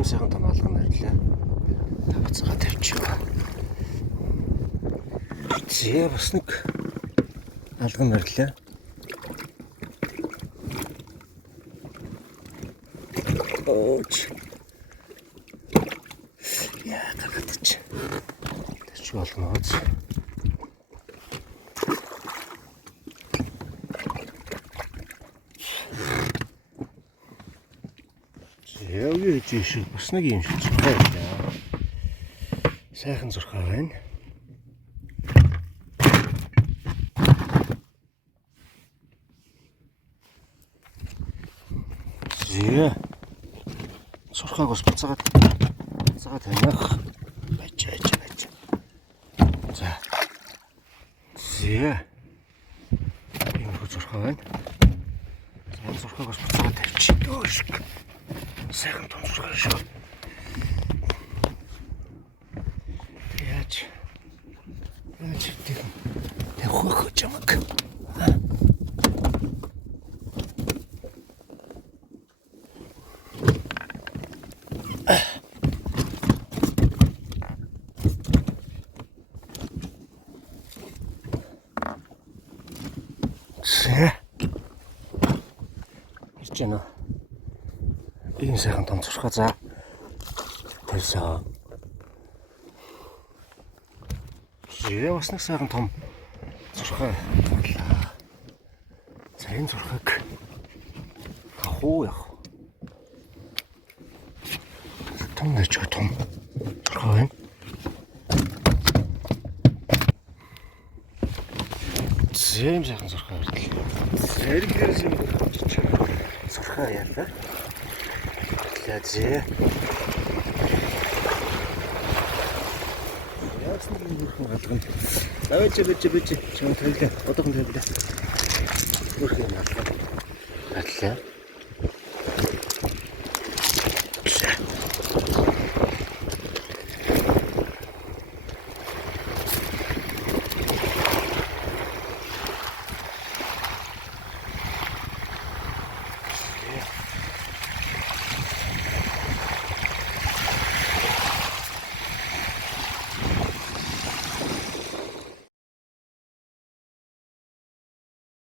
ийм сайхан том алган нэрлээ. Тавцгаа тавьчихъя. Зээ бас нэг алган нэрлээ. Ooch. Яа, гаргачих. Тэрч болно гоц. Яа, тийш бас нэг юм шиг байна. Сайхан зурхаа байна. Зээ. Сурхааг бас буцаагаад таних. Байж. За. Зээ. Энэ хөө сурхаа байна. За сурхааг бас буцаагаад тавьчих. Сайхан том сурхаа шүү. Яаж тавих чамаг. Ирчэнэ. Энэ сайхан том зурхаа за тавьсаа. Зээ бас нэг сайхан том зурхаа тавлаа. За энэ зурхааг явах. Том зурхаа байна. Зэм сайхан зурхаа ирлээ. Зэрэг дээрээс юм зурхаа яалаа. Зээ. Яасан юм бүрхэн алган. Аваач чам тавлаа. Одоохон тавлаа. Бүрхэн алган. Атлаа.